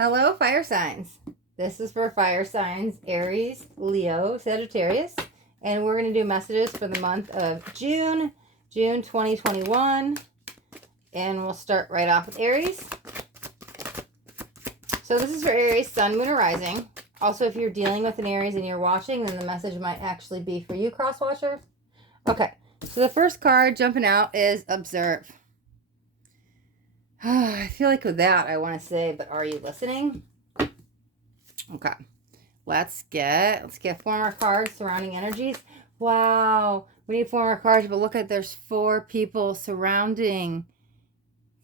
Hello, fire signs. This is for fire signs Aries, Leo, Sagittarius. And we're going to do messages for the month of June 2021. And we'll start right off with Aries. So this is for Aries, Sun, Moon, or Rising. Also, if you're dealing with an Aries and you're watching, then the message might actually be for you, cross watcher. Okay, so the first card jumping out is Observe. I feel like with that, I want to say, but are you listening? Okay, let's get 4 more cards surrounding energies. Wow, we need 4 more cards, but look at, there's 4 people surrounding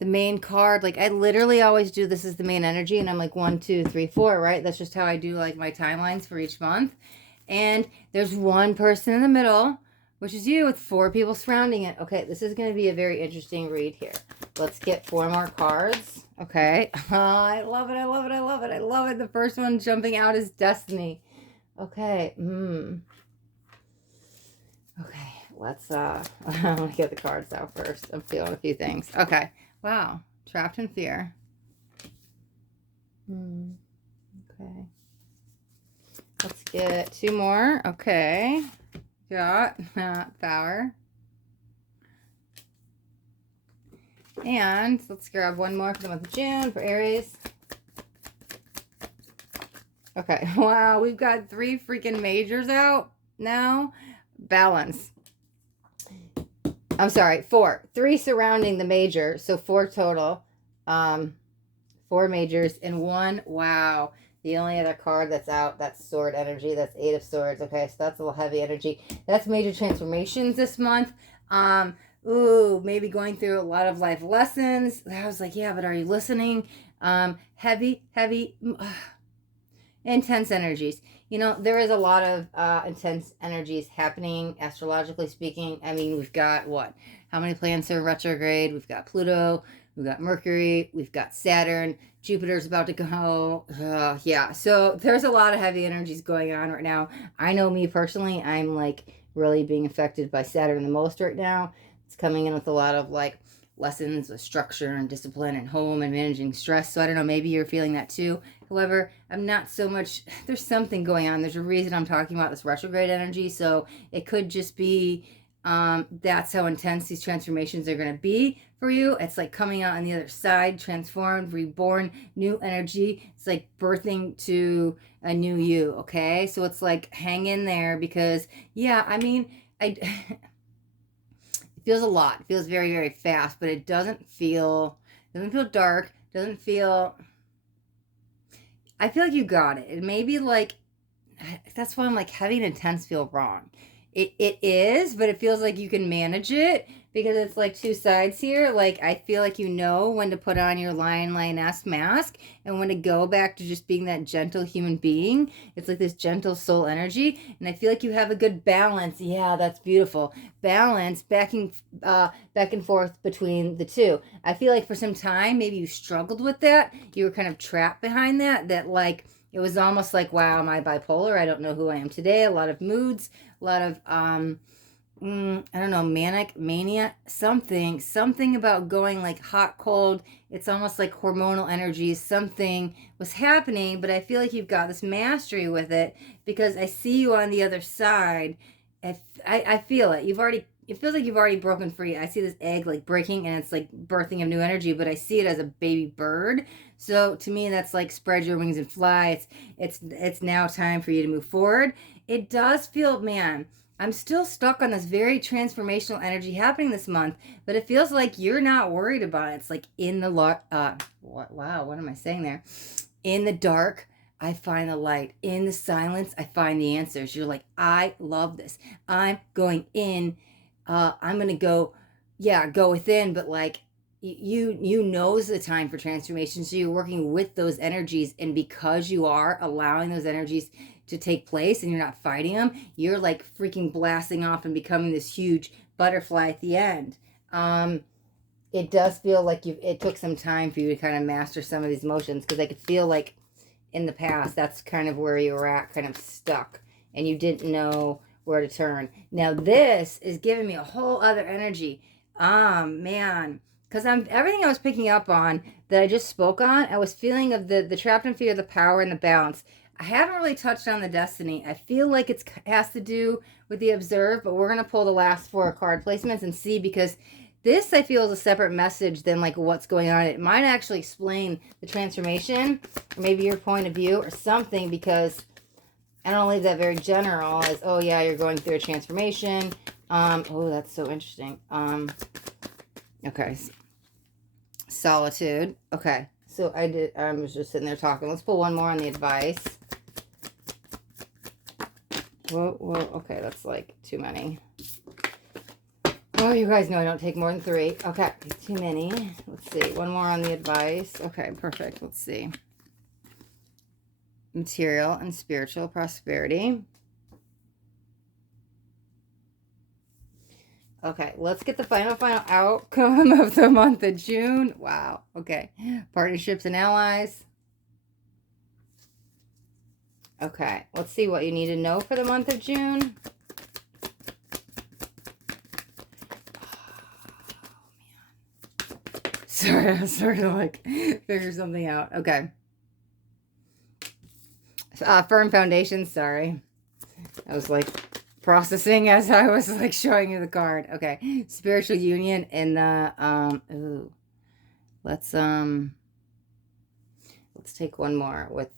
the main card. Like, I literally always do this as the main energy, and I'm like 1, 2, 3, 4, right? That's just how I do like my timelines for each month. And there's 1 person in the middle, which is you, with 4 people surrounding it. Okay, this is going to be a very interesting read here. Let's get 4 more cards. Okay. Oh, I love it. I love it. I love it. I love it. The first one jumping out is Destiny. Okay. Okay. Let's I'm gonna get the cards out first. I'm feeling a few things. Okay. Wow. Trapped in fear. Okay. Let's get 2 more. Okay. Got power. And let's grab 1 more for the month of June for Aries. Okay, wow, we've got 3 freaking majors out now. Balance. I'm sorry, 4. 3 surrounding the major, so 4 total. 4 majors and 1. Wow. The only other card that's out, that's sword energy. That's 8 of swords. Okay, so that's a little heavy energy. That's major transformations this month. Ooh, maybe going through a lot of life lessons. I was like, yeah, but are you listening? Heavy, intense energies. You know, there is a lot of intense energies happening, astrologically speaking. I mean, we've got what? How many planets are retrograde? We've got Pluto. We've got Mercury. We've got Saturn. Jupiter's about to go. Yeah, so there's a lot of heavy energies going on right now. I know me personally, I'm like really being affected by Saturn the most right now. It's coming in with a lot of like lessons with structure and discipline and home and managing stress. So I don't know, maybe you're feeling that too. However, I'm not so much, there's something going on. There's a reason I'm talking about this retrograde energy. So it could just be that's how intense these transformations are going to be for you. It's like coming out on the other side, transformed, reborn, new energy. It's like birthing to a new you. Okay. So it's like hang in there because, yeah, I mean, it feels a lot. It feels very, very fast, but it doesn't feel dark. Doesn't feel, I feel like you got it. It may be like, that's why I'm like, heavy and intense feel wrong. It is, but it feels like you can manage it because it's like 2 sides here. Like, I feel like you know when to put on your lioness mask and when to go back to just being that gentle human being. It's like this gentle soul energy, and I feel like you have a good balance. Yeah, that's beautiful. Balance back and forth between the two. I feel like for some time maybe you struggled with that. You were kind of trapped behind that like it was almost like, wow, am I bipolar? I don't know who I am today. A lot of moods, a lot of I don't know, manic, mania, something about going like hot, cold. It's almost like hormonal energies. Something was happening, but I feel like you've got this mastery with it because I see you on the other side. I feel it. It feels like you've already broken free. I see this egg like breaking and it's like birthing of new energy, but I see it as a baby bird. So to me, that's like spread your wings and fly. It's now time for you to move forward. It does feel, man, I'm still stuck on this very transformational energy happening this month, but it feels like you're not worried about it. It's like in the what am I saying there? In the dark, I find the light. In the silence, I find the answers. You're like, I love this. I'm going in. I'm gonna go within, but like you knows the time for transformation, so you're working with those energies, and because you are allowing those energies to take place and you're not fighting them, you're like freaking blasting off and becoming this huge butterfly at the end. It does feel like it took some time for you to kind of master some of these emotions, because I could feel like in the past that's kind of where you were at, kind of stuck, and you didn't know where to turn. Now this is giving me a whole other energy. Man, because everything I was picking up on that I just spoke on, I was feeling of the trapped in fear, the power, and the balance. I haven't really touched on the destiny. I feel like it has to do with the observe, but we're going to pull the last 4 card placements and see, because this I feel is a separate message than like what's going on. It might actually explain the transformation, or maybe your point of view or something, because I don't leave that very general as, oh yeah, you're going through a transformation. Oh, that's so interesting. Okay. Solitude. Okay. So I was just sitting there talking. Let's pull one more on the advice. Whoa, okay, that's like too many. Oh, you guys know I don't take more than 3. Okay, too many. Let's see. One more on the advice. Okay, perfect. Let's see. Material and spiritual prosperity. Okay, let's get the final outcome of the month of June. Wow. Okay. Partnerships and allies. Okay, let's see what you need to know for the month of June. Sorry, I was starting to like figure something out. Okay. Firm foundation. Sorry. I was like processing as I was like showing you the card. Okay. Spiritual union and the, ooh. Let's take one more with,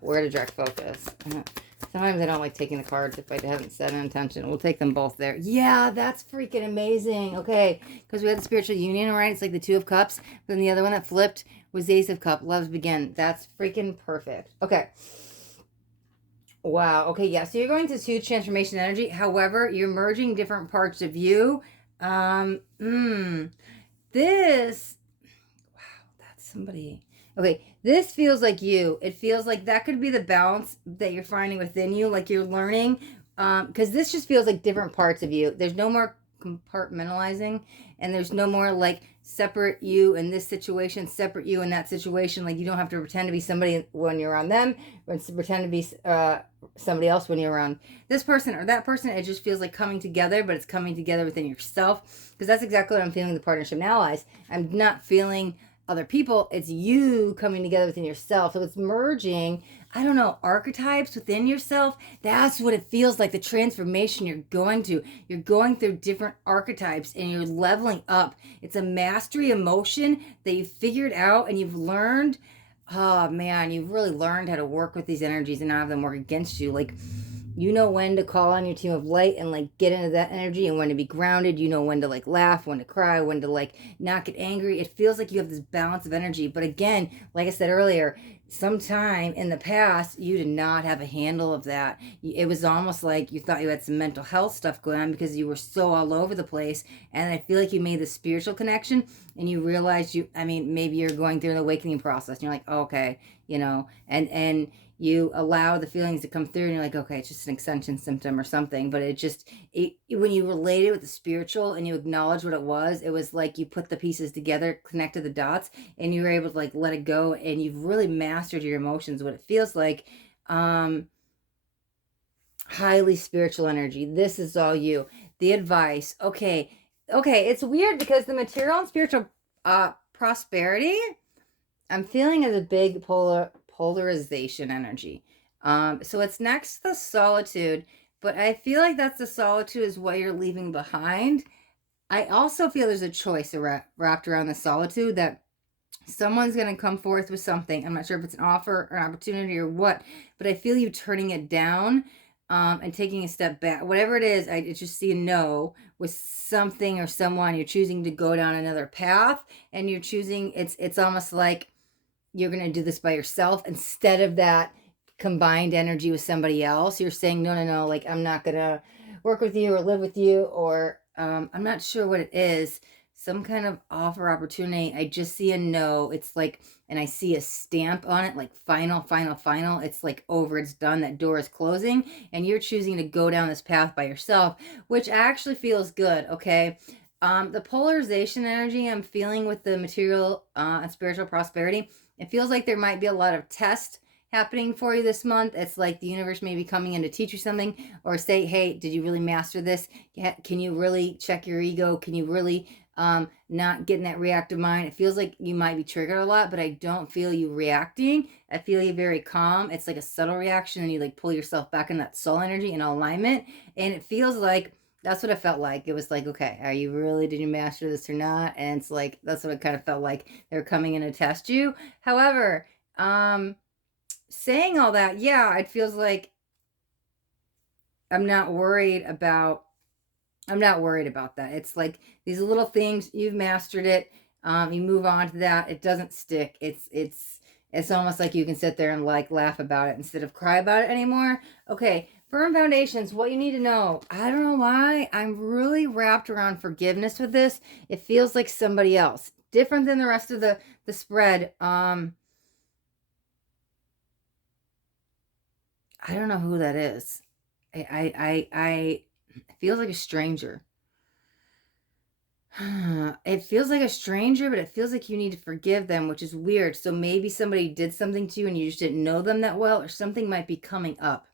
where to direct focus. Sometimes I don't like taking the cards if I haven't set an intention. We'll take them both there. Yeah, that's freaking amazing. Okay, because we had the spiritual union, right? It's like the 2 of Cups. Then the other one that flipped was the Ace of Cups. Loves begin. That's freaking perfect. Okay. Wow. Okay, yeah. So you're going to huge transformation energy. However, you're merging different parts of you. This... Wow, that's somebody... Okay, this feels like you. It feels like that could be the balance that you're finding within you, like you're learning, because this just feels like different parts of you. There's no more compartmentalizing, and there's no more like separate you in this situation, separate you in that situation. Like you don't have to pretend to be somebody when you're around them, or pretend to be somebody else when you're around this person or that person. It just feels like coming together, but it's coming together within yourself, because that's exactly what I'm feeling, the partnership and allies. I'm not feeling other people, it's you coming together within yourself. So it's merging, I don't know, archetypes within yourself. That's what it feels like, the transformation you're going to. You're going through different archetypes and you're leveling up. It's a mastery emotion that you've figured out and you've learned. Oh man, you've really learned how to work with these energies and not have them work against you. Like, you know when to call on your team of light and like get into that energy, and when to be grounded. You know when to like laugh, when to cry, when to like not get angry. It feels like you have this balance of energy. But again, like I said earlier, sometime in the past you did not have a handle of that. It was almost like you thought you had some mental health stuff going on because you were so all over the place. And I feel like you made the spiritual connection and you realized maybe you're going through an awakening process and you're like, oh, okay, and you allow the feelings to come through and you're like, okay, it's just an extension symptom or something. But when you relate it with the spiritual and you acknowledge what it was like you put the pieces together, connected the dots, and you were able to like let it go, and you've really mastered your emotions. What it feels like, highly spiritual energy. This is all you. The advice. Okay, it's weird because the material and spiritual prosperity I'm feeling as a big polarization energy. So it's next to the solitude, but I feel like that's the solitude is what you're leaving behind. I also feel there's a choice wrapped around the solitude, that someone's going to come forth with something. I'm not sure if it's an offer or an opportunity or what, but I feel you turning it down, and taking a step back. Whatever it is, I just see a no with something or someone. You're choosing to go down another path, and you're choosing, it's almost like you're going to do this by yourself instead of that combined energy with somebody else. You're saying, no, like I'm not going to work with you or live with you, or I'm not sure what it is. Some kind of offer, opportunity. I just see a no. It's like, and I see a stamp on it, like final. It's like over, it's done. That door is closing, and you're choosing to go down this path by yourself, which actually feels good. Okay. The polarization energy I'm feeling with the material and spiritual prosperity, it feels like there might be a lot of test happening for you this month. It's like the universe may be coming in to teach you something, or say, hey, did you really master this? Can you really check your ego? Can you really not getting that reactive mind. It feels like you might be triggered a lot, but I don't feel you reacting. I feel you very calm. It's like a subtle reaction, and you like pull yourself back in that soul energy and alignment. And it feels like that's what it felt like. It was like, okay, are you really, did you master this or not? And it's like, that's what it kind of felt like. They're coming in to test you. However, saying all that, yeah, it feels like I'm not worried about that. It's like these little things, you've mastered it. You move on to that. It doesn't stick. It's almost like you can sit there and like laugh about it instead of cry about it anymore. Okay, firm foundations, what you need to know. I don't know why I'm really wrapped around forgiveness with this. It feels like somebody else, different than the rest of the spread. I don't know who that is. I it feels like a stranger. It feels like a stranger, but it feels like you need to forgive them, which is weird. So maybe somebody did something to you and you just didn't know them that well, or something might be coming up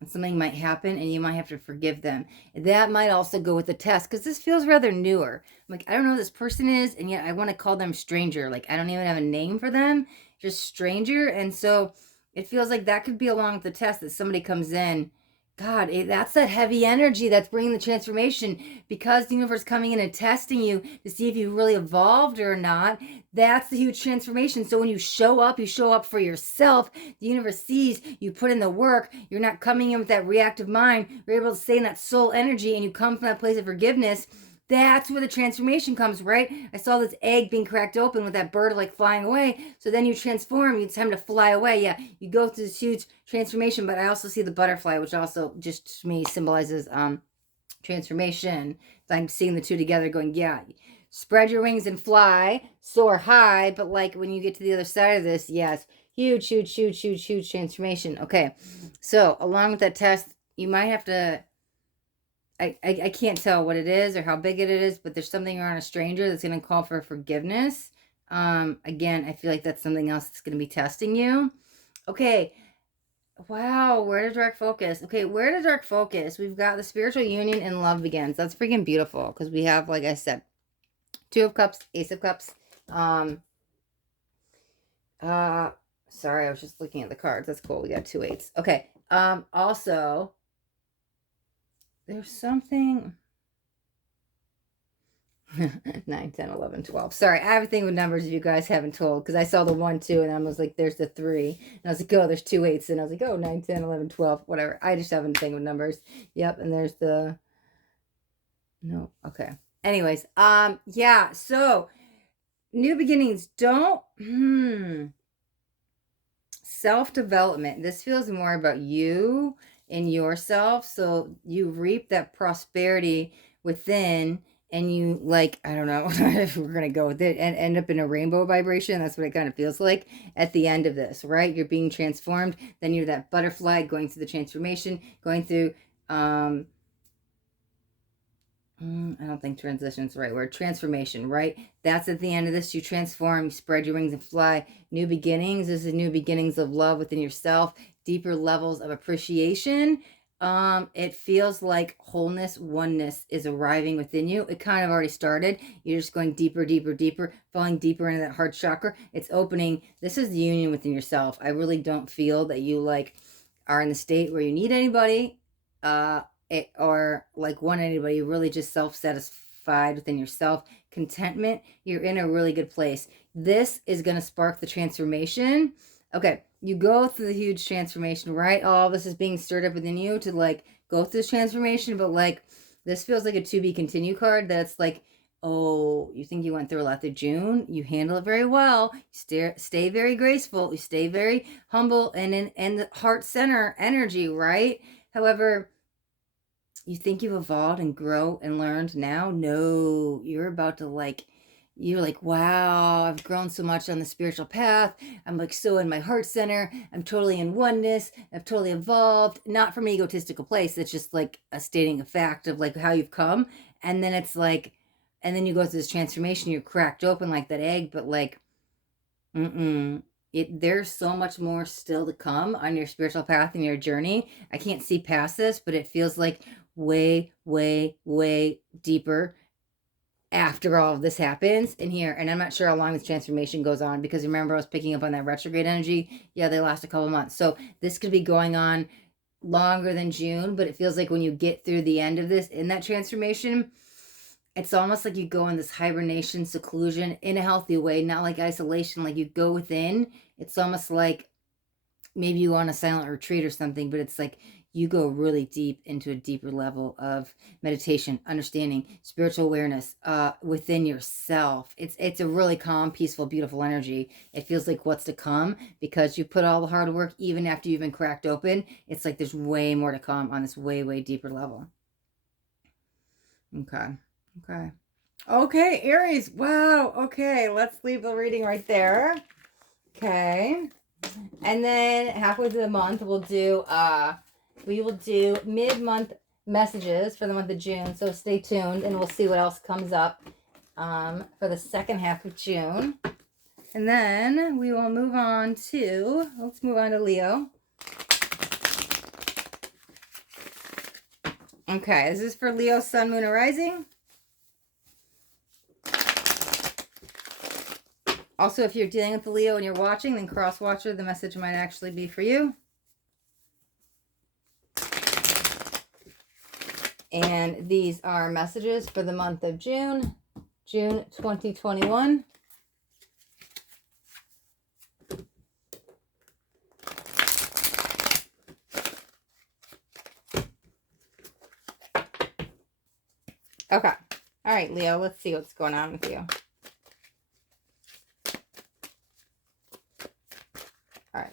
and something might happen and you might have to forgive them. That might also go with the test because this feels rather newer. I'm like, I don't know who this person is, and yet I want to call them stranger. Like, I don't even have a name for them, just stranger. And so it feels like that could be along with the test that somebody comes in. God, that's that heavy energy that's bringing the transformation, because the universe coming in and testing you to see if you really evolved or not. That's the huge transformation. So when you show up for yourself. The universe sees you put in the work. You're not coming in with that reactive mind. You're able to stay in that soul energy, and you come from that place of forgiveness. That's where the transformation comes, right? I saw this egg being cracked open with that bird like flying away. So then you transform. It's time to fly away. Yeah, you go through this huge transformation. But I also see the butterfly, which also just to me symbolizes transformation. I'm seeing the two together, going, yeah, spread your wings and fly, soar high. But like when you get to the other side of this, yes, huge, huge, huge, huge, huge transformation. Okay, so along with that test, you might have to. I can't tell what it is or how big it is, but there's something around a stranger that's going to call for forgiveness. Again, I feel like that's something else that's going to be testing you. Okay. Wow, where did dark focus? Okay, where did dark focus? We've got the spiritual union and love begins. That's freaking beautiful because we have, like I said, Two of Cups, Ace of Cups. Sorry, I was just looking at the cards. That's cool. We got two eights. Okay. Also, there's something 9, 10, 11, 12. Sorry, I have a thing with numbers if you guys haven't told, because I saw the 1, 2, and I was like, there's the 3. And I was like, oh, there's two eights. And I was like, oh, 9, 10, 11, 12, whatever. I just have a thing with numbers. Yep, and there's the... No, okay. Anyways, yeah, so new beginnings. Don't... Self-development. This feels more about you and yourself. So you reap that prosperity within, and you, like, I don't know if we're gonna go with it and end up in a rainbow vibration. That's what it kind of feels like at the end of this, right? You're being transformed. Then you're that butterfly going through the transformation, going through I don't think transition is the right word. Transformation, right? That's at the end of this. You transform, you spread your wings and fly. New beginnings. This is new beginnings of love within yourself. Deeper levels of appreciation. It feels like wholeness, oneness is arriving within you. It kind of already started. You're just going deeper, deeper, deeper, falling deeper into that heart chakra. It's opening. This is the union within yourself. I really don't feel that you like are in the state where you need anybody. Or like want anybody. You're really just self-satisfied within yourself. Contentment. You're in a really good place. This is going to spark the transformation. Okay, you go through the huge transformation, right? All this is being stirred up within you to like go through this transformation, but like this feels like a to be continue card. That's like, oh, you think you went through a lot through June? You handle it very well. You stay very graceful. You stay very humble and in the heart center energy, right? However, you think you've evolved and grow and learned now? No, you're about to like, you're like, wow, I've grown so much on the spiritual path. I'm like so in my heart center. I'm totally in oneness. I've totally evolved. Not from an egotistical place. It's just like a stating a fact of like how you've come. And then it's like, and then you go through this transformation. You're cracked open like that egg, but like, there's so much more still to come on your spiritual path and your journey. I can't see past this, but it feels like way, way, way deeper after all of this happens in here. And I'm not sure how long this transformation goes on, because remember I was picking up on that retrograde energy. Yeah, they last a couple months. So this could be going on longer than June, but it feels like when you get through the end of this in that transformation, it's almost like you go in this hibernation, seclusion in a healthy way, not like isolation, like you go within. It's almost like maybe you go on a silent retreat or something, but it's like you go really deep into a deeper level of meditation, understanding, spiritual awareness within yourself. It's a really calm, peaceful, beautiful energy. It feels like what's to come, because you put all the hard work even after you've been cracked open. It's like there's way more to come on this way, way deeper level. Okay, Aries. Wow. Okay, let's leave the reading right there. Okay. And then halfway through the month, we will do mid-month messages for the month of June. So stay tuned, and we'll see what else comes up for the second half of June. And then we will move on to, let's move on to Leo. Okay, this is for Leo, Sun, Moon, or Rising. Also, if you're dealing with the Leo and you're watching, then cross-watcher, the message might actually be for you. And these are messages for the month of June, June 2021. Okay. All right, Leo, let's see what's going on with you. All right.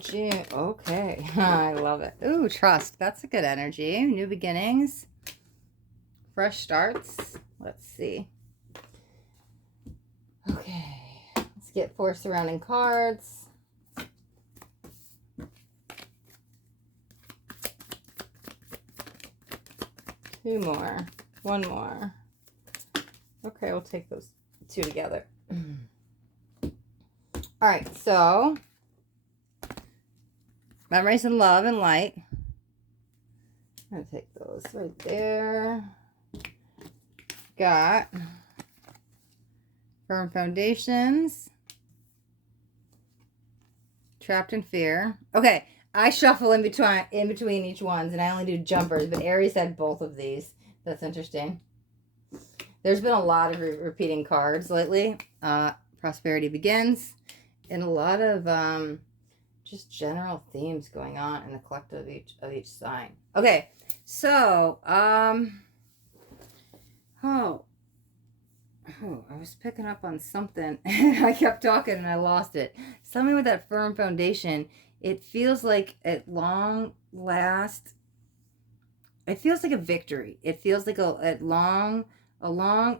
June. Okay. I love it. Ooh, trust. That's a good energy. New beginnings. Fresh starts. Let's see. Okay. Let's get 4 surrounding cards. Two more. One more. Okay, we'll take those 2 together. All right, so memories and love and light. I'm going to take those right there. Got firm foundations. Trapped in fear. Okay, I shuffle in between each ones, and I only do jumpers, but Aries had both of these. That's interesting. There's been a lot of repeating cards lately. Prosperity begins, and a lot of just general themes going on in the collective of each sign. Okay, so I was picking up on something. I kept talking and I lost it. Something with that firm foundation. It feels like at long last, it feels like a victory. It feels like a long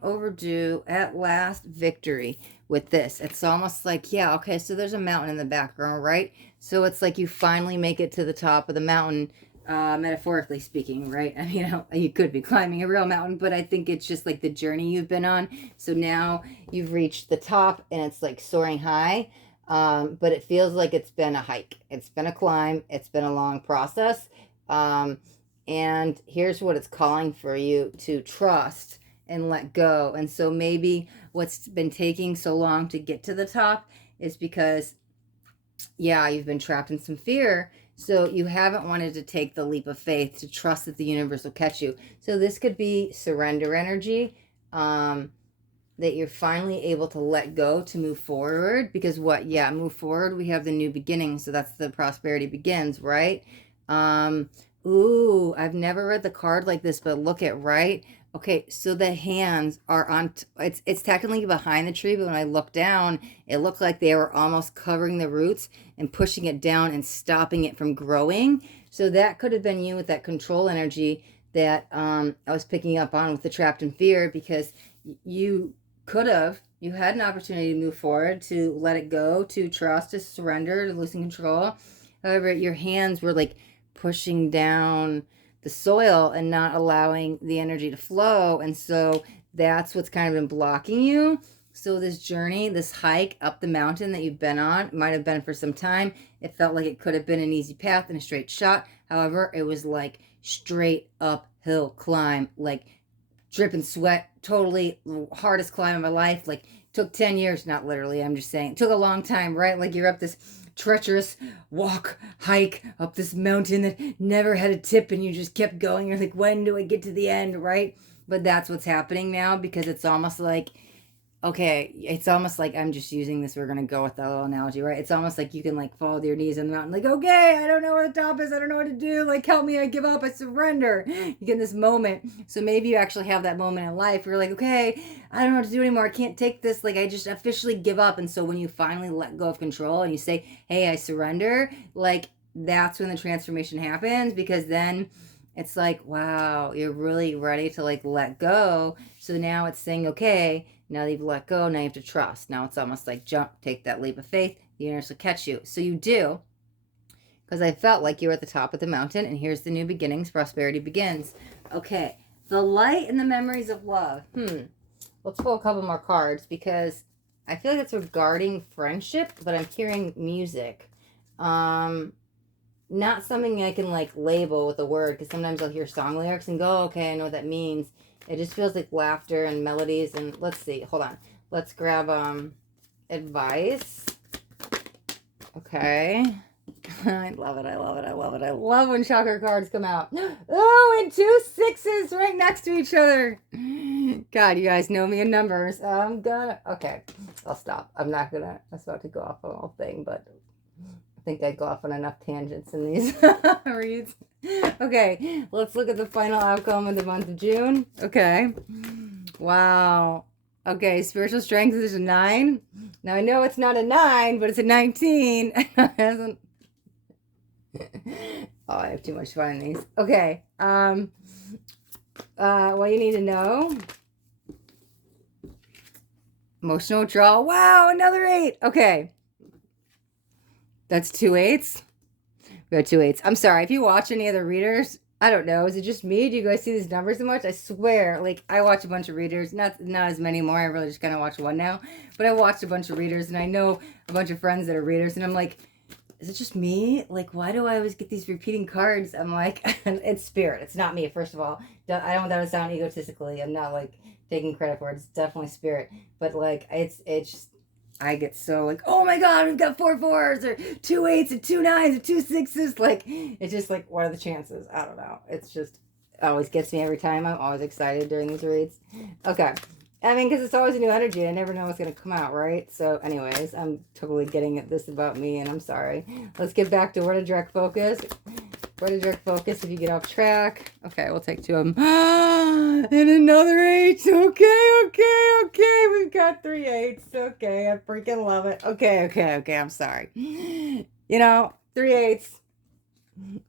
overdue, at last victory with this. It's almost like, yeah, okay, so there's a mountain in the background, right? So it's like you finally make it to the top of the mountain, metaphorically speaking, right? I mean, you could be climbing a real mountain, but I think it's just like the journey you've been on. So now you've reached the top and it's like soaring high. But it feels like it's been a hike. It's been a climb. It's been a long process. And here's what it's calling for you to trust and let go. And so maybe what's been taking so long to get to the top is because, yeah, you've been trapped in some fear. So you haven't wanted to take the leap of faith to trust that the universe will catch you. So this could be surrender energy, that you're finally able to let go to move forward. Because what? Yeah, move forward. We have the new beginning. So that's the prosperity begins, right? Ooh, I've never read the card like this, but look at right. Okay, so the hands are on, it's technically behind the tree, but when I look down, it looked like they were almost covering the roots and pushing it down and stopping it from growing. So that could have been you with that control energy that I was picking up on with the trapped in fear, because you had an opportunity to move forward, to let it go, to trust, to surrender, to loosen control. However, your hands were like pushing down the soil and not allowing the energy to flow. And so that's what's kind of been blocking you. So this journey, this hike up the mountain that you've been on, might have been for some time. It felt like it could have been an easy path and a straight shot. However, it was like straight uphill climb, like dripping sweat, totally hardest climb of my life. Like, took 10 years, not literally, I'm just saying. It took a long time, right? Like, you're up this treacherous hike up this mountain that never had a tip, and you just kept going. You're like, when do I get to the end, right? But that's what's happening now, because it's almost like, okay, it's almost like, I'm just using this, we're gonna go with that little analogy, right? It's almost like you can like fall to your knees on the mountain, like, okay, I don't know where the top is, I don't know what to do, like, help me, I give up, I surrender. You get in this moment. So maybe you actually have that moment in life where you're like, okay, I don't know what to do anymore, I can't take this, like, I just officially give up. And so when you finally let go of control and you say, hey, I surrender, like, that's when the transformation happens, because then it's like, wow, you're really ready to like let go. So now it's saying, okay, now that you've let go, now you have to trust. Now it's almost like jump, take that leap of faith. The universe will catch you. So you do, because I felt like you were at the top of the mountain, and here's the new beginnings. Prosperity begins. Okay, the light and the memories of love. Let's pull a couple more cards, because I feel like it's regarding friendship, but I'm hearing music. Not something I can like label with a word, because sometimes I'll hear song lyrics and go, okay, I know what that means. It just feels like laughter and melodies. And let's see, hold on. Let's grab advice. Okay. I love it. I love it. I love it. I love when chakra cards come out. Oh, and 2 6s right next to each other. God, you guys know me in numbers. Okay, I'll stop. I was about to go off on a whole thing, but I think I go off on enough tangents in these reads. Okay, let's look at the final outcome of the month of June. Okay. Wow. Okay, spiritual strength is a 9. Now I know it's not a 9, but it's a 19. Oh, I have too much fun in these. Okay. What you need to know. Emotional withdrawal. Wow, another 8. Okay. That's 2 8s. We got 2 8s. I'm sorry. If you watch any other readers, I don't know. Is it just me? Do you guys see these numbers so much? I swear, like, I watch a bunch of readers. Not as many more. I really just kind of watch one now. But I watched a bunch of readers, and I know a bunch of friends that are readers, and I'm like, is it just me? Like, why do I always get these repeating cards? I'm like, it's spirit. It's not me, first of all. I don't want to sound egotistically. I'm not, like, taking credit for it. It's definitely spirit. But, like, it's just, I get so, like, oh my God, we've got 4 4s, or 2 8s, and 2 9s, and 2 6s. Like, it's just, like, what are the chances? I don't know. It's just, it always gets me every time. I'm always excited during these reads. Okay. I mean, because it's always a new energy. I never know what's going to come out, right? So anyways, I'm totally getting at this about me, and I'm sorry. Let's get back to where to direct focus. Where to direct focus if you get off track. Okay, we'll take 2 of them. And another 8. Okay. We've got 3 8s. Okay, I freaking love it. Okay. I'm sorry. You know, 3 8s.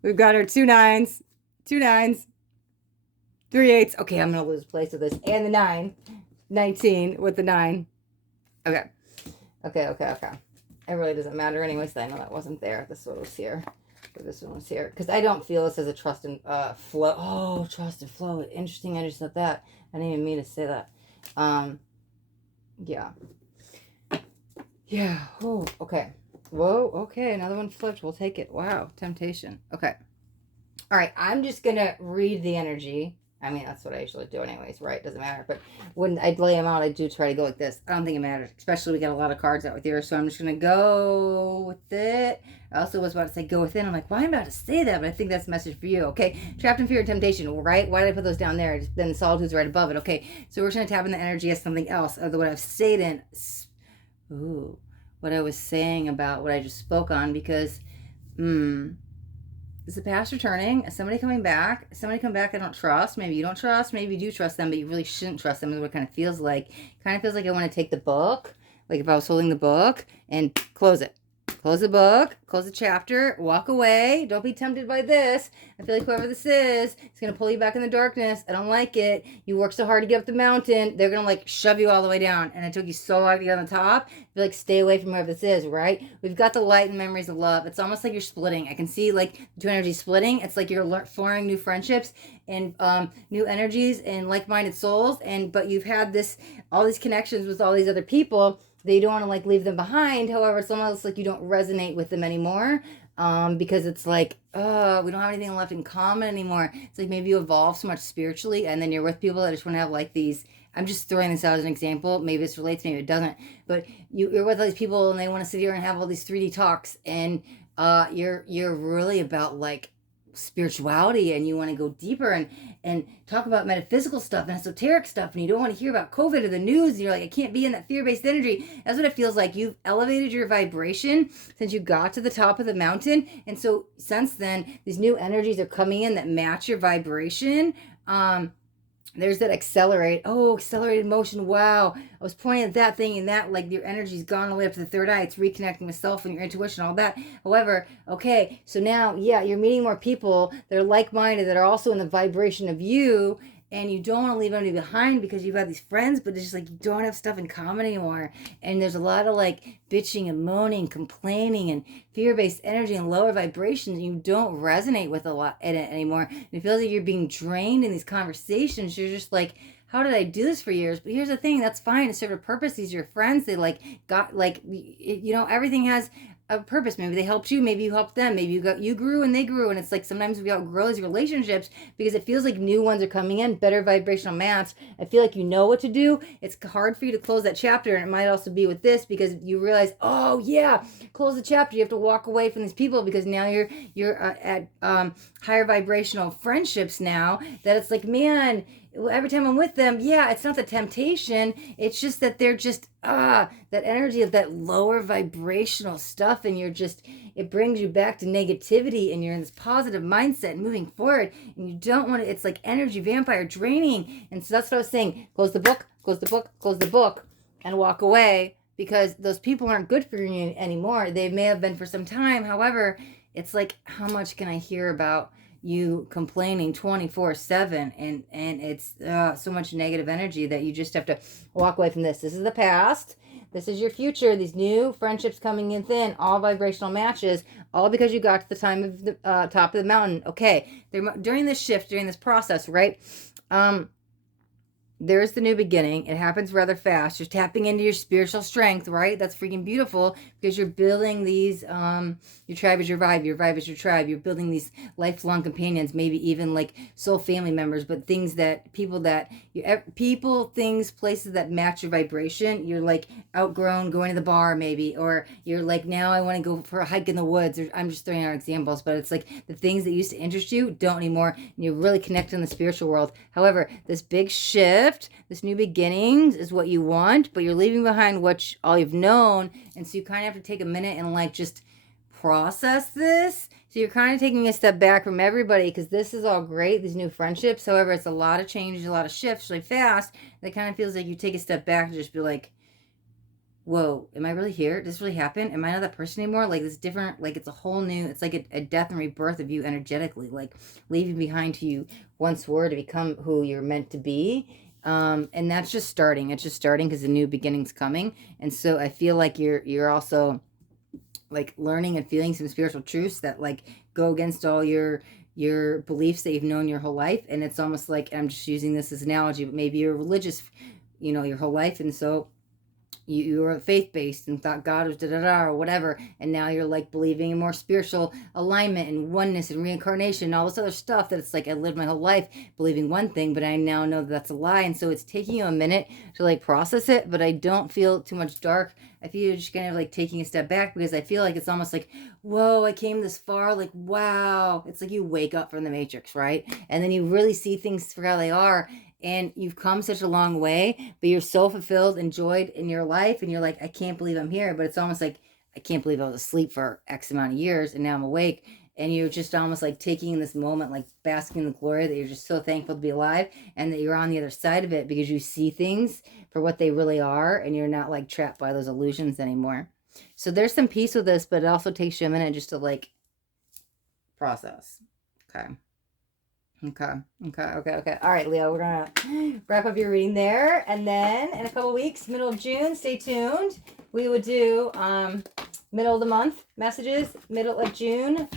We've got our 2 9s. 2 9s. 3 8s. Okay, I'm going to lose place with this. And the 9. 19 with the 9. Okay. It really doesn't matter anyways. I know that wasn't there. This one was here. This one was here. Because I don't feel this as a trust and flow. Oh, trust and flow. Interesting. I just said that. I didn't even mean to say that. Yeah. Oh, okay. Whoa. Okay. Another one flipped. We'll take it. Wow. Temptation. Okay. All right. I'm just going to read the energy. I mean, that's what I usually do anyways, right? Doesn't matter. But when I lay them out, I do try to go like this. I don't think it matters. Especially we got a lot of cards out with yours. So I'm just going to go with it. I also was about to say go within. I'm like, why am I about to say that? But I think that's a message for you. Okay. Trapped in fear and temptation, right? Why did I put those down there? Then the solitude's right above it. Okay. So we're going to tap in the energy as something else. Or what I've stayed in. Ooh. What I was saying about what I just spoke on. Because, is the past returning? Is somebody coming back? Somebody come back I don't trust? Maybe you don't trust. Maybe you do trust them, but you really shouldn't trust them is what it kind of feels like. Kind of feels like I want to take the book, like if I was holding the book, and close it. Close the book, close the chapter, walk away. Don't be tempted by this. I feel like whoever this is going to pull you back in the darkness. I don't like it. You work so hard to get up the mountain. They're going to like shove you all the way down. And it took you so long to get on the top. I feel like stay away from whoever this is, right? We've got the light and memories of love. It's almost like you're splitting. I can see like the two energies splitting. It's like you're forming new friendships and new energies and like-minded souls. But you've had all these connections with all these other people. They don't want to like leave them behind. However, it's almost like you don't resonate with them anymore. because it's like, oh, we don't have anything left in common anymore. It's like maybe you evolve so much spiritually, and then you're with people that just want to have like these. I'm just throwing this out as an example. Maybe this relates, maybe it doesn't. But you're with all these people, and they want to sit here and have all these 3D talks, and you're really about like spirituality, and you want to go deeper and talk about metaphysical stuff and esoteric stuff, and you don't want to hear about COVID or the news, and you're like, I can't be in that fear-based energy. That's what it feels like. You've elevated your vibration since you got to the top of the mountain, and so since then these new energies are coming in that match your vibration. There's that accelerated motion. Wow, I was pointing at that thing, and that, like, your energy's gone all the way up to the third eye. It's reconnecting with self and your intuition, all that. However, okay, so now, yeah, you're meeting more people that are like-minded, that are also in the vibration of you, and you don't want to leave anybody behind because you've got these friends, but it's just like you don't have stuff in common anymore. And there's a lot of like bitching and moaning, complaining, and fear-based energy and lower vibrations. And you don't resonate with a lot in it anymore. And it feels like you're being drained in these conversations. You're just like, how did I do this for years? But here's the thing, that's fine. It served a purpose. These are your friends. They like got like, you know, everything has a purpose. Maybe they helped you, maybe you helped them, maybe you grew and they grew, and it's like sometimes we outgrow these relationships because it feels like new ones are coming in, better vibrational match. I feel like you know what to do. It's hard for you to close that chapter, and it might also be with this because you realize, oh yeah, close the chapter. You have to walk away from these people because now you're at higher vibrational friendships now, that it's like, man, every time I'm with them, yeah, it's not the temptation. It's just that they're just, that energy of that lower vibrational stuff. And it brings you back to negativity, and you're in this positive mindset and moving forward. And you don't want to, it's like energy vampire draining. And so that's what I was saying. Close the book, and walk away, because those people aren't good for you anymore. They may have been for some time. However, it's like, how much can I hear about you complaining 24/7, and it's so much negative energy that you just have to walk away from this. This is the past. This is your future. These new friendships coming in thin, all vibrational matches, all because you got to the time of the top of the mountain. Okay, during this shift, during this process, right? There's the new beginning. It happens rather fast. You're tapping into your spiritual strength, right? That's freaking beautiful, because you're building these, your tribe is your vibe, your vibe is your tribe. You're building these lifelong companions, maybe even like soul family members, but things that, things, places that match your vibration. You're like outgrown going to the bar maybe, or you're like, now I want to go for a hike in the woods, or I'm just throwing out examples, but it's like the things that used to interest you don't anymore, and you're really connected in the spiritual world. However, this big shift, this new beginnings is what you want, but you're leaving behind all you've known. And so you kind of have to take a minute and like just process this. So you're kind of taking a step back from everybody, because this is all great, these new friendships. However, it's a lot of changes, a lot of shifts really fast. That kind of feels like you take a step back and just be like, whoa, am I really here? Did this really happen? Am I not that person anymore? Like, this different, like, it's a whole new, it's like a death and rebirth of you energetically, like leaving behind who you once were to become who you're meant to be. And that's just starting. It's just starting because the new beginning's coming. And so I feel like you're also like learning and feeling some spiritual truths that like go against all your beliefs that you've known your whole life. And it's almost like, I'm just using this as an analogy, but maybe you're religious, your whole life. And so you were faith-based and thought God was da-da-da or whatever, and now you're like believing in more spiritual alignment and oneness and reincarnation and all this other stuff, that it's like, I lived my whole life believing one thing, but I now know that that's a lie. And so it's taking you a minute to like process it, but I don't feel too much dark. I feel you're just kind of like taking a step back, because I feel like it's almost like, whoa, I came this far, like, wow. It's like you wake up from the matrix, right? And then you really see things for how they are. And you've come such a long way, but you're so fulfilled, enjoyed in your life. And you're like, I can't believe I'm here. But it's almost like, I can't believe I was asleep for X amount of years, and now I'm awake. And you're just almost like taking in this moment, like basking in the glory, that you're just so thankful to be alive, and that you're on the other side of it, because you see things for what they really are, and you're not like trapped by those illusions anymore. So there's some peace with this, but it also takes you a minute just to like process. Okay. All right, Leo, we're gonna wrap up your reading there, and then in a couple weeks, middle of June, stay tuned. We would do middle of the month messages, middle of June,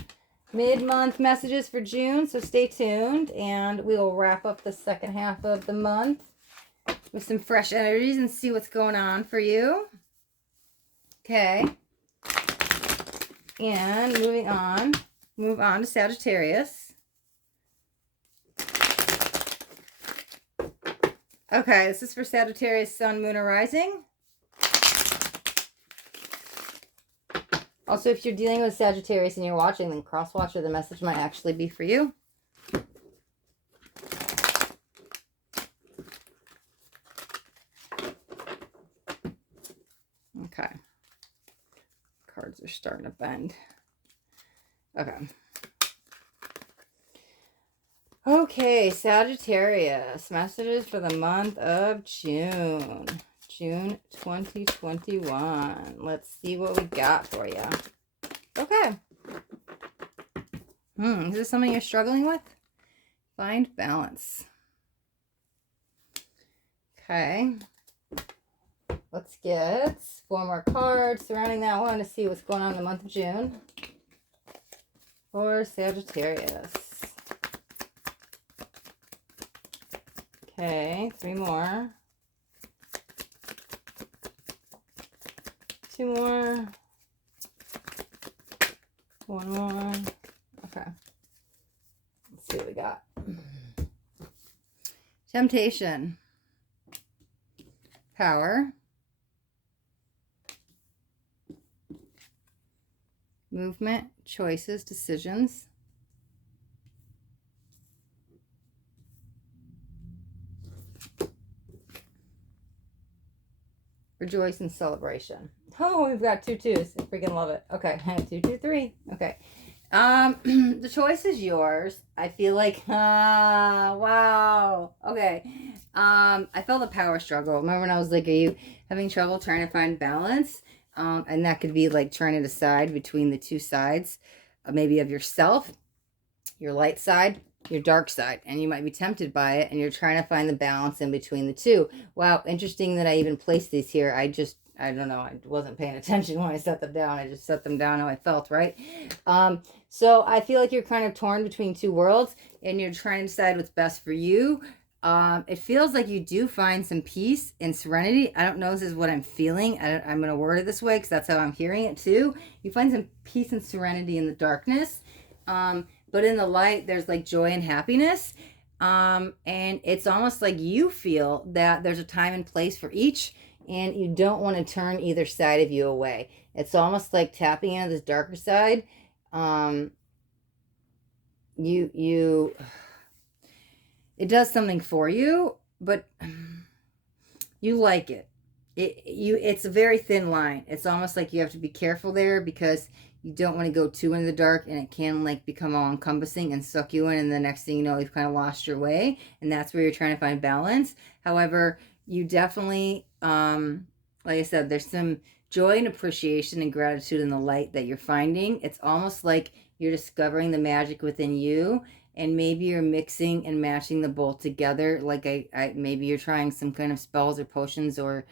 mid-month messages for June. So stay tuned, and we will wrap up the second half of the month with some fresh energies and see what's going on for you. Okay. And move on to Sagittarius. Okay, this is for Sagittarius, Sun, Moon, or Rising. Also, if you're dealing with Sagittarius and you're watching, then cross-watch, or the message might actually be for you. Okay. Cards are starting to bend. Okay. Okay, Sagittarius. Messages for the month of June. June 2021. Let's see what we got for you. Okay. Is this something you're struggling with? Find balance. Okay. Let's get 4 more cards surrounding that one to see what's going on in the month of June for Sagittarius. Okay, 3 more. 2 more. 1 more. Okay. Let's see what we got. Temptation. Power. Movement, choices, decisions. Rejoice and celebration. Oh, we've got 2 2s. I freaking love it. Okay, 2 2 3. Okay. The choice is yours. I feel like, wow. Okay. I felt a power struggle. Remember when I was like, are you having trouble trying to find balance? And that could be like trying to decide between the 2 sides, maybe of yourself, your light side, your dark side, and you might be tempted by it, and you're trying to find the balance in between the 2. Wow, interesting that I even placed these here. I don't know, I wasn't paying attention when I set them down. I just set them down how I felt, right? So I feel like you're kind of torn between 2 worlds, and you're trying to decide what's best for you. It feels like you do find some peace and serenity. I don't know if this is what I'm feeling. I'm going to word it this way because that's how I'm hearing it too. You find some peace and serenity in the darkness. But in the light, there's like joy and happiness. And it's almost like you feel that there's a time and place for each, and you don't want to turn either side of you away. It's almost like tapping into this darker side. It does something for you, but you like it. It's a very thin line. It's almost like you have to be careful there because you don't want to go too into the dark, and it can like become all encompassing and suck you in, and the next thing you know, you've kind of lost your way, and that's where you're trying to find balance. However, you definitely, like I said, there's some joy and appreciation and gratitude in the light that you're finding. It's almost like you're discovering the magic within you, and maybe you're mixing and matching the both together. Like maybe you're trying some kind of spells or potions or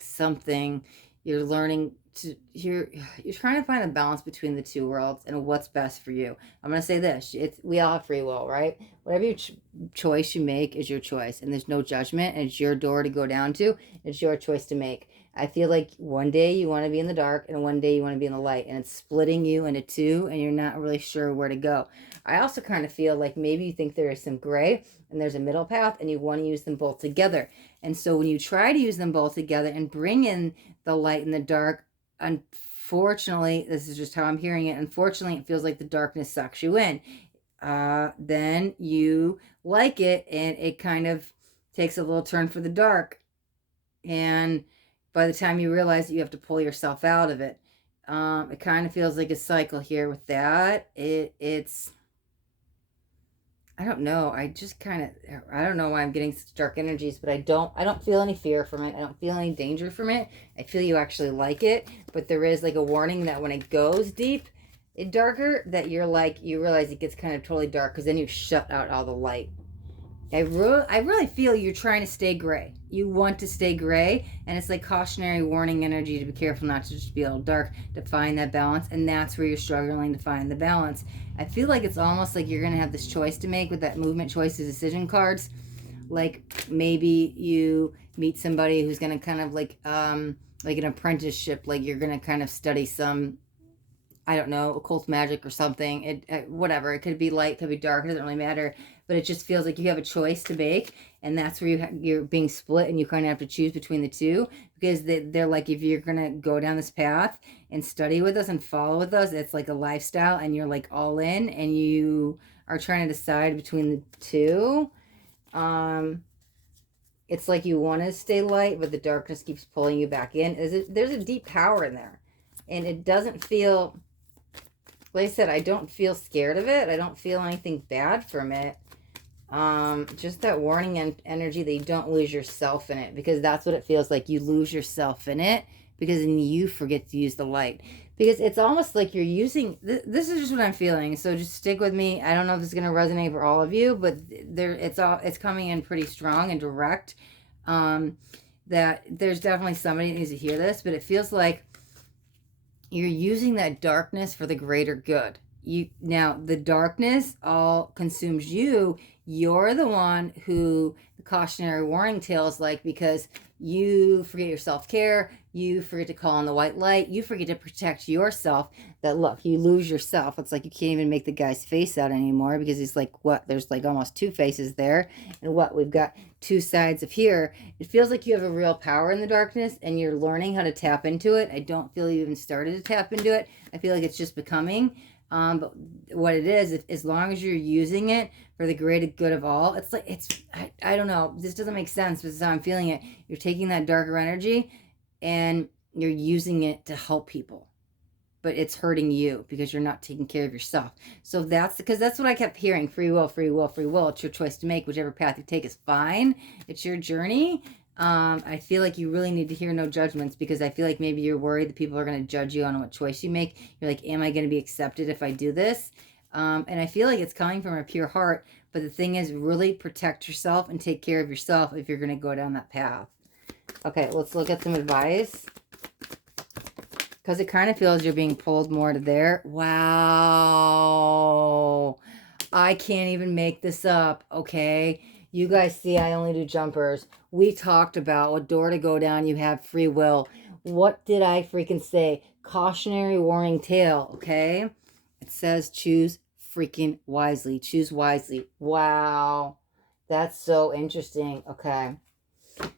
something. You're learning to, you're trying to find a balance between the 2 worlds and what's best for you. I'm going to say this. We all have free will, right? Whatever choice you make is your choice, and there's no judgment, and it's your door to go down to. It's your choice to make. I feel like one day you want to be in the dark and one day you want to be in the light, and it's splitting you into 2, and you're not really sure where to go. I also kind of feel like maybe you think there is some gray and there's a middle path, and you want to use them both together. And so when you try to use them both together and bring in the light and the dark, unfortunately, this is just how I'm hearing it, unfortunately, it feels like the darkness sucks you in. Then you like it, and it kind of takes a little turn for the dark. And by the time you realize that you have to pull yourself out of it, it kind of feels like a cycle here with that. It's, I don't know. I don't know why I'm getting such dark energies, but I don't feel any fear from it. I don't feel any danger from it. I feel you actually like it, but there is like a warning that when it goes deep and darker, that you realize it gets kind of totally dark, because then you shut out all the light. I really feel you're trying to stay gray. You want to stay gray, and it's like cautionary warning energy to be careful not to just be all dark, to find that balance, and that's where you're struggling to find the balance. I feel like it's almost like you're going to have this choice to make with that movement, choices, decision cards. Like maybe you meet somebody who's going to kind of like an apprenticeship, like you're going to kind of study some I don't know, occult magic or something. Whatever. It could be light, could be dark. It doesn't really matter. But it just feels like you have a choice to make, and that's where you're being split, and you kind of have to choose between the two, because they're like, if you're gonna go down this path and study with us and follow with us, it's like a lifestyle, and you're like all in, and you are trying to decide between the two. It's like you want to stay light, but the darkness keeps pulling you back in. There's a deep power in there, and it doesn't feel, like I said, I don't feel scared of it. I don't feel anything bad from it. Just that warning and energy that you don't lose yourself in it, because that's what it feels like. You lose yourself in it because then you forget to use the light, because it's almost like you're using this is just what I'm feeling. So just stick with me. I don't know if it's going to resonate for all of you, but it's coming in pretty strong and direct. That there's definitely somebody that needs to hear this, but it feels like you're using that darkness for the greater good. Now the darkness all consumes you. You're the one who the cautionary warning tale is like, because you forget your self-care, you forget to call on the white light, you forget to protect yourself. That, look, you lose yourself. It's like you can't even make the guy's face out anymore, because he's like, what, there's like almost two faces there, and what, we've got two sides of here. It feels like you have a real power in the darkness, and you're learning how to tap into it. I don't feel you even started to tap into it. I feel like it's just becoming. But what it is, as long as you're using it for the greater good of all, it's like, I don't know, this doesn't make sense, but this is how I'm feeling it. You're taking that darker energy and you're using it to help people, but it's hurting you because you're not taking care of yourself. So that's what I kept hearing. Free will, free will, free will. It's your choice to make. Whichever path you take is fine. It's your journey. I feel like you really need to hear no judgments, because I feel like maybe you're worried that people are going to judge you on what choice you make. You're like, am I going to be accepted if I do this? And I feel like it's coming from a pure heart. But the thing is, really protect yourself and take care of yourself if you're going to go down that path. Okay, let's look at some advice, because it kind of feels you're being pulled more to there. Wow. I can't even make this up, okay? You guys see I only do jumpers. We talked about what door to go down. You have free will. What did I freaking say? Cautionary warning tale, okay? It says choose freaking wisely. Choose wisely. Wow. That's so interesting. Okay.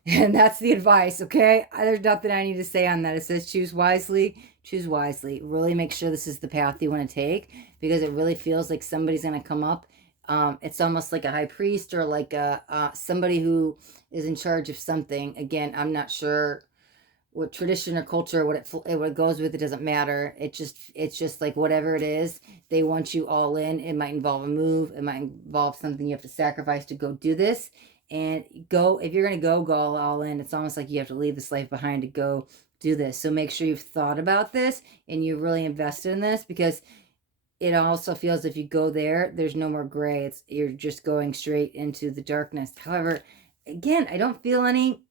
And that's the advice, okay? There's nothing I need to say on that. It says choose wisely. Choose wisely. Really make sure this is the path you want to take, because it really feels like somebody's going to come up. It's almost like a high priest, or like somebody who is in charge of something. Again, I'm not sure what tradition or culture, what it goes with. It doesn't matter. It's just like whatever it is, they want you all in. It might involve a move. It might involve something you have to sacrifice to go do this. And go, if you're going to go all in, it's almost like you have to leave this life behind to go do this. So make sure you've thought about this and you're really invested in this, because it also feels if you go there, there's no more gray. You're just going straight into the darkness. However, again, I don't feel any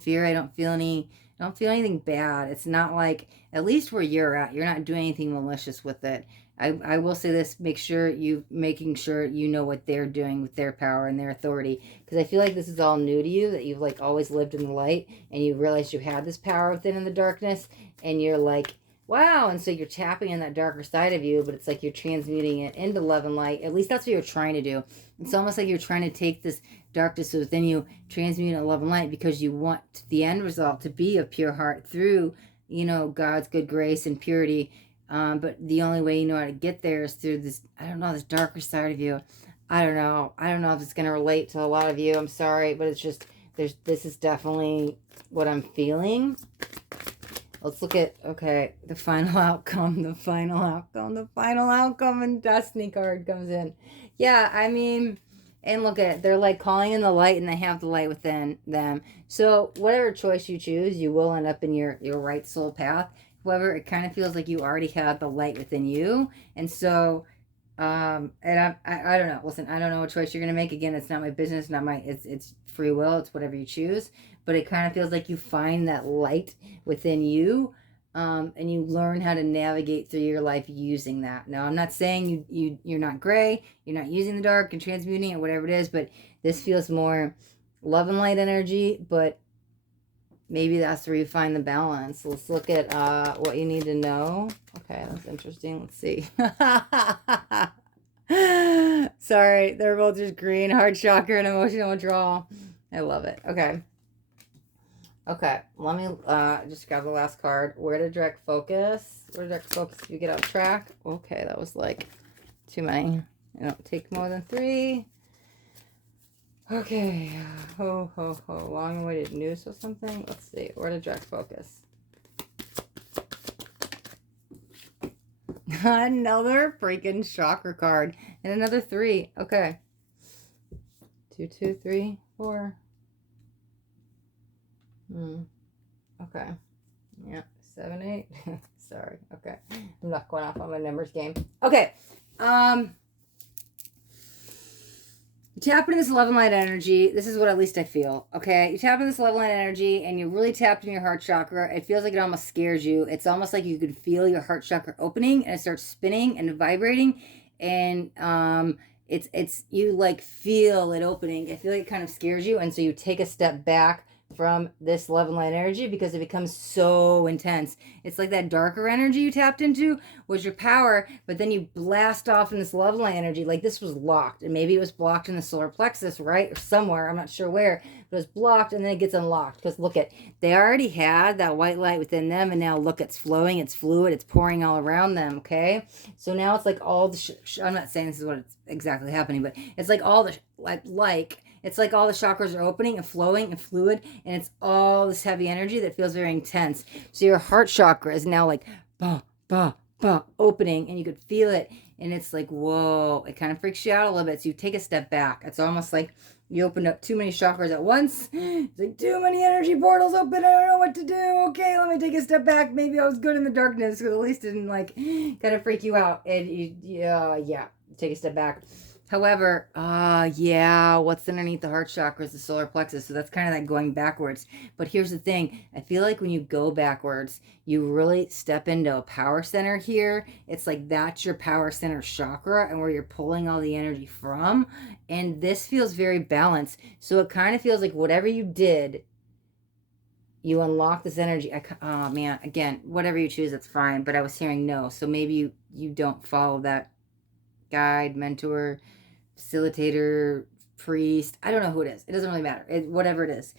fear. I don't feel anything bad. It's not like, at least where you're at, you're not doing anything malicious with it. I will say this, making sure you know what they're doing with their power and their authority, because I feel like this is all new to you, that you've like always lived in the light, and you realize you had this power within in the darkness, and you're like, wow, and so you're tapping in that darker side of you, but it's like you're transmuting it into love and light. At least that's what you're trying to do. It's almost like you're trying to take this darkness within you, transmute it in love and light, because you want the end result to be a pure heart through, God's good grace and purity. But the only way you know how to get there is through this, I don't know, this darker side of you. I don't know if it's going to relate to a lot of you. I'm sorry, but it's just, this is definitely what I'm feeling. Let's look at, okay, the final outcome, and Destiny card comes in. Yeah, I mean, and look at it. They're like calling in the light, and they have the light within them. So whatever choice you choose, you will end up in your right soul path. However, it kind of feels like you already have the light within you. And so, and I don't know. Listen, I don't know what choice you're going to make. Again, it's not my business, it's free will. It's whatever you choose. But it kind of feels like you find that light within you, and you learn how to navigate through your life using that. Now, I'm not saying you're not gray, you're not using the dark and transmuting it, whatever it is, but this feels more love and light energy, but maybe that's where you find the balance. Let's look at what you need to know. Okay, that's interesting. Let's see. Sorry, they're both just green. Heart chakra and emotional withdrawal. I love it. Okay. Okay, let me just grab the last card. Where to direct focus? Where to direct focus if you get off track? Okay, that was like too many. You don't take more than 3. Okay. Ho, ho, ho. Long-awaited news or something? Let's see. Where to direct focus? Another freaking chakra card. And another 3. Okay. 2, 2, 3, 4. Okay. Yeah. 7, 8. Sorry. Okay. I'm not going off on my numbers game. Okay. You tap into this love and light energy. This is what at least I feel. Okay. You tap into this love and light energy and you really tapped in your heart chakra. It feels like it almost scares you. It's almost like you could feel your heart chakra opening and it starts spinning and vibrating. And it's you like feel it opening. I feel like it kind of scares you. And so you take a step back from this love and light energy because it becomes so intense. It's like that darker energy you tapped into was your power, but then you blast off in this love and light energy. Like this was locked, and maybe it was blocked in the solar plexus, right? Or somewhere, I'm not sure where, but it was blocked and then it gets unlocked because look at, they already had that white light within them and now look, it's flowing, it's fluid, it's pouring all around them, okay? So now it's like all the, I'm not saying this is what it's exactly happening, but it's like all the, it's like all the chakras are opening and flowing and fluid, and it's all this heavy energy that feels very intense. So your heart chakra is now like, bah, bah, bah, opening, and you could feel it, and it's like, whoa, it kind of freaks you out a little bit. So you take a step back. It's almost like you opened up too many chakras at once. It's like too many energy portals open. I don't know what to do. Okay, let me take a step back. Maybe I was good in the darkness, because at least it didn't like kind of freak you out. And yeah, take a step back. However, yeah, what's underneath the heart chakra is the solar plexus. So that's kind of like going backwards. But here's the thing. I feel like when you go backwards, you really step into a power center here. It's like that's your power center chakra and where you're pulling all the energy from. And this feels very balanced. So it kind of feels like whatever you did, you unlock this energy. Oh, man, again, whatever you choose, that's fine. But I was hearing no. So maybe you don't follow that guide, mentor, facilitator, priest. I don't know who it is. It doesn't really matter. Whatever it is,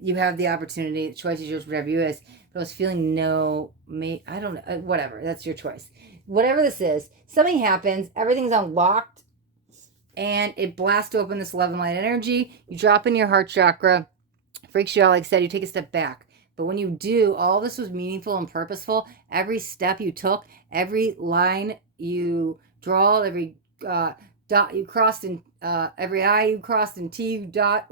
you have the opportunity. The choice is yours. Whatever you is. But I was feeling no. I don't know. Whatever. That's your choice. Whatever this is, something happens. Everything's unlocked, and it blasts open this love and light energy. You drop in your heart chakra. Freaks you out. Like I said, you take a step back. But when you do, all this was meaningful and purposeful. Every step you took, every line you draw, every dot you crossed, and every I you crossed, and T you dot,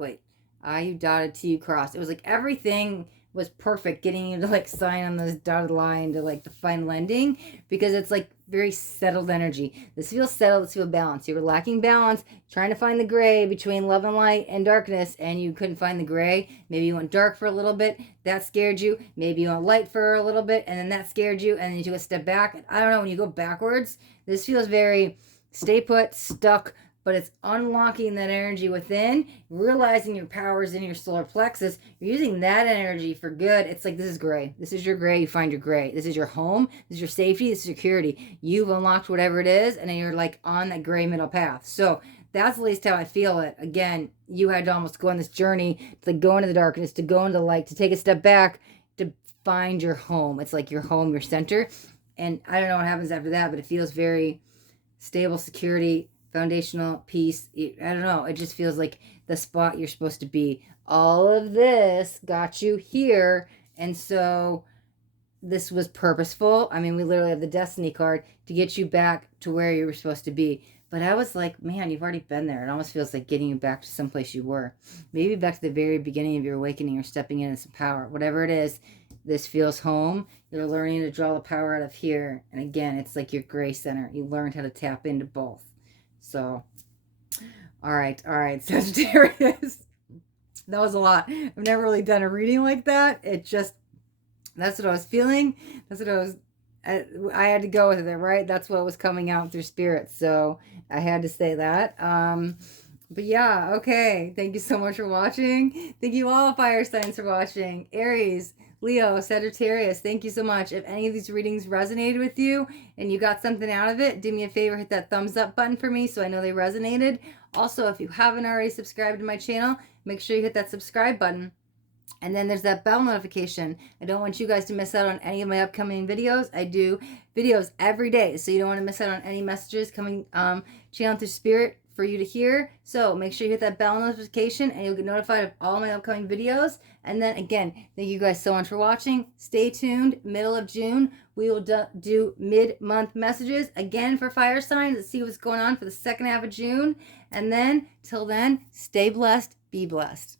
I you dotted, T you crossed. It was like everything was perfect, getting you to like sign on this dotted line to like the final ending, because it's like very settled energy. This feels settled, this feels balanced. You were lacking balance, trying to find the gray between love and light and darkness, and you couldn't find the gray. Maybe you went dark for a little bit, that scared you. Maybe you went light for a little bit, and then that scared you, and then you took a step back. I don't know, when you go backwards, this feels very stay put, stuck, but it's unlocking that energy within, realizing your power is in your solar plexus. You're using that energy for good. It's like, this is gray. This is your gray. You find your gray. This is your home. This is your safety. This is security. You've unlocked whatever it is, and then you're like on that gray middle path. So that's at least how I feel it. Again, you had to almost go on this journey to like go into the darkness, to go into light, to take a step back, to find your home. It's like your home, your center. And I don't know what happens after that, but it feels very stable, security, foundational, peace. I don't know. It just feels like the spot you're supposed to be. All of this got you here. And so this was purposeful. I mean, we literally have the destiny card to get you back to where you were supposed to be. But I was like, man, you've already been there. It almost feels like getting you back to someplace you were. Maybe back to the very beginning of your awakening or stepping into some power. Whatever it is, this feels home. You're learning to draw the power out of here. And again, it's like your gray center. You learned how to tap into both. So, all right, Sagittarius. That was a lot. I've never really done a reading like that. That's what I was feeling. That's what I had to go with it, right? That's what was coming out through spirit. So I had to say that. But yeah, okay. Thank you so much for watching. Thank you all fire signs for watching. Aries, Leo, Sagittarius, thank you so much. If any of these readings resonated with you and you got something out of it, do me a favor, hit that thumbs up button for me so I know they resonated. Also, if you haven't already subscribed to my channel, make sure you hit that subscribe button. And then there's that bell notification. I don't want you guys to miss out on any of my upcoming videos. I do videos every day, so you don't want to miss out on any messages coming channeled through spirit for you to hear. So make sure you hit that bell notification and you'll get notified of all my upcoming videos. And then again, thank you guys so much for watching. Stay tuned. Middle of June, we will do mid-month messages again for fire signs. Let's see what's going on for the second half of June. And then, till then, stay blessed, be blessed.